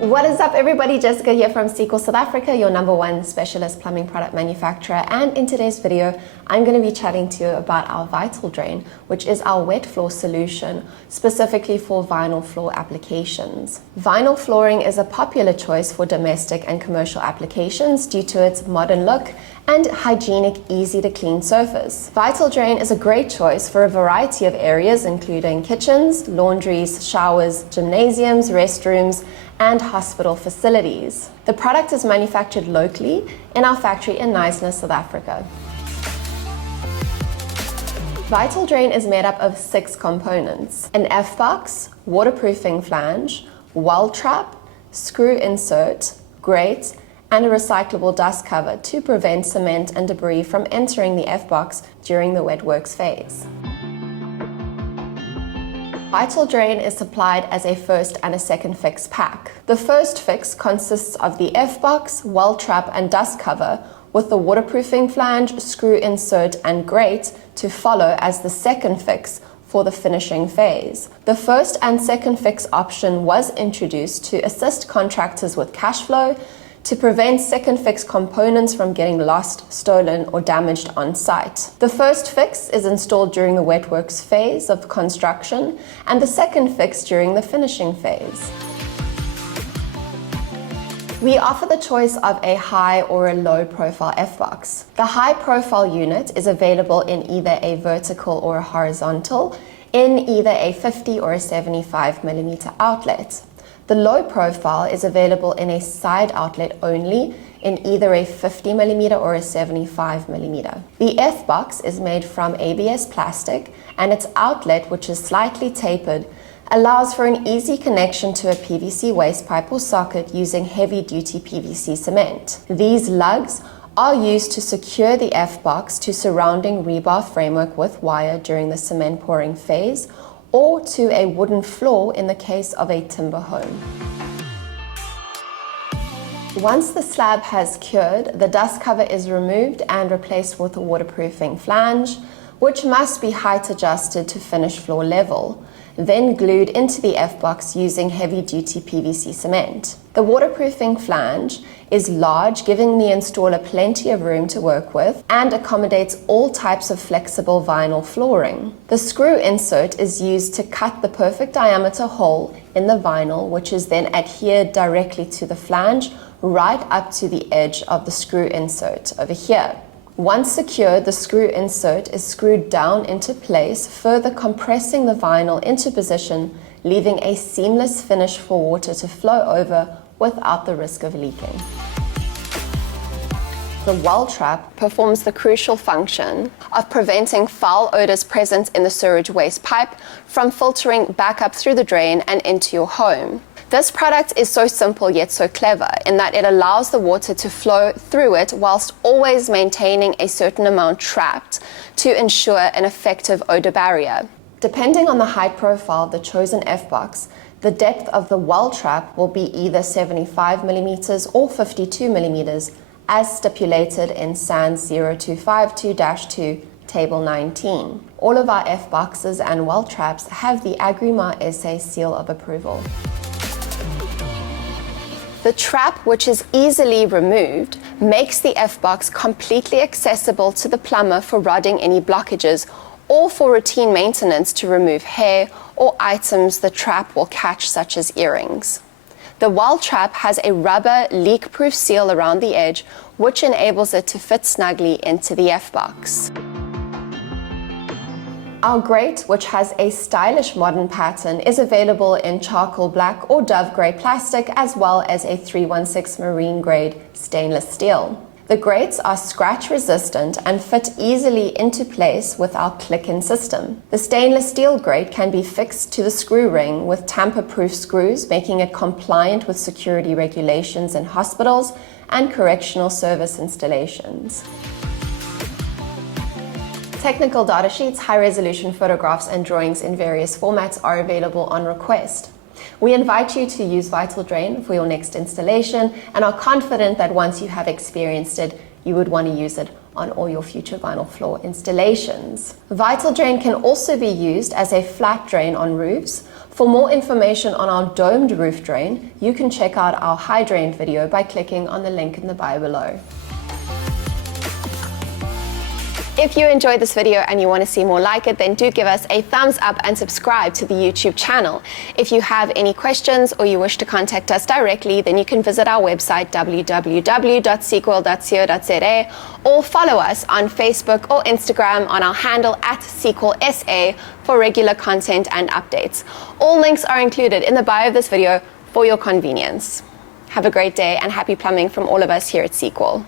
What is up, everybody? Jessica here from Seaqual, South Africa, your #1 specialist plumbing product manufacturer. And in today's video, I'm going to be chatting to you about our VitylDrain, which is our wet floor solution specifically for vinyl floor applications. Vinyl flooring is a popular choice for domestic and commercial applications due to its modern look and hygienic, easy to clean surface. VitylDrain is a great choice for a variety of areas, including kitchens, laundries, showers, gymnasiums, restrooms, and hospital facilities. The product is manufactured locally in our factory in Knysna, South Africa. VitylDrain is made up of 6 components: an F-box, waterproofing flange, well trap, screw insert, grate, and a recyclable dust cover to prevent cement and debris from entering the F-box during the wet works phase. VitylDrain is supplied as a first and a second fix pack. The first fix consists of the F-box, well trap, and dust cover, with the waterproofing flange, screw insert, and grate to follow as the second fix for the finishing phase. The first and second fix option was introduced to assist contractors with cash flow, to prevent second fix components from getting lost, stolen, or damaged on site. The first fix is installed during the wet works phase of construction, and the second fix during the finishing phase. We offer the choice of a high or a low profile F-box. The high profile unit is available in either a vertical or a horizontal, in either a 50 or a 75mm outlet. The low profile is available in a side outlet only, in either a 50mm or a 75mm. The F-box is made from ABS plastic, and its outlet, which is slightly tapered, allows for an easy connection to a PVC waste pipe or socket using heavy-duty PVC cement. These lugs are used to secure the F-box to surrounding rebar framework with wire during the cement pouring phase, or to a wooden floor in the case of a timber home. Once the slab has cured, the dust cover is removed and replaced with a waterproofing flange, which must be height adjusted to finished floor level, then glued into the F-box using heavy-duty PVC cement. The waterproofing flange is large, giving the installer plenty of room to work with, and accommodates all types of flexible vinyl flooring. The screw insert is used to cut the perfect diameter hole in the vinyl, which is then adhered directly to the flange, right up to the edge of the screw insert over here. Once secured, the screw insert is screwed down into place, further compressing the vinyl into position, leaving a seamless finish for water to flow over without the risk of leaking. The well trap performs the crucial function of preventing foul odors present in the sewage waste pipe from filtering back up through the drain and into your home. This product is so simple yet so clever in that it allows the water to flow through it whilst always maintaining a certain amount trapped to ensure an effective odor barrier. Depending on the height profile of the chosen F-box, the depth of the well trap will be either 75mm or 52mm, as stipulated in SANS 0252-2, Table 19. All of our F-boxes and well traps have the Agrima SA seal of approval. The trap, which is easily removed, makes the F-box completely accessible to the plumber for rodding any blockages, or for routine maintenance to remove hair or items the trap will catch, such as earrings. The well trap has a rubber leak-proof seal around the edge, which enables it to fit snugly into the F-box. Our grate, which has a stylish modern pattern, is available in charcoal black or dove grey plastic, as well as a 316 marine grade stainless steel. The grates are scratch resistant and fit easily into place with our click-in system. The stainless steel grate can be fixed to the screw ring with tamper-proof screws, making it compliant with security regulations in hospitals and correctional service installations. Technical data sheets, high-resolution photographs, and drawings in various formats are available on request. We invite you to use VitylDrain for your next installation and are confident that once you have experienced it, you would want to use it on all your future vinyl floor installations. VitylDrain can also be used as a flat drain on roofs. For more information on our domed roof drain, you can check out our high drain video by clicking on the link in the bio below. If you enjoyed this video and you want to see more like it, then do give us a thumbs up and subscribe to the YouTube channel. If you have any questions or you wish to contact us directly, then you can visit our website www.seaqual.co.za or follow us on Facebook or Instagram on our handle @SeaqualSA for regular content and updates. All links are included in the bio of this video for your convenience. Have a great day and happy plumbing from all of us here at Seaqual.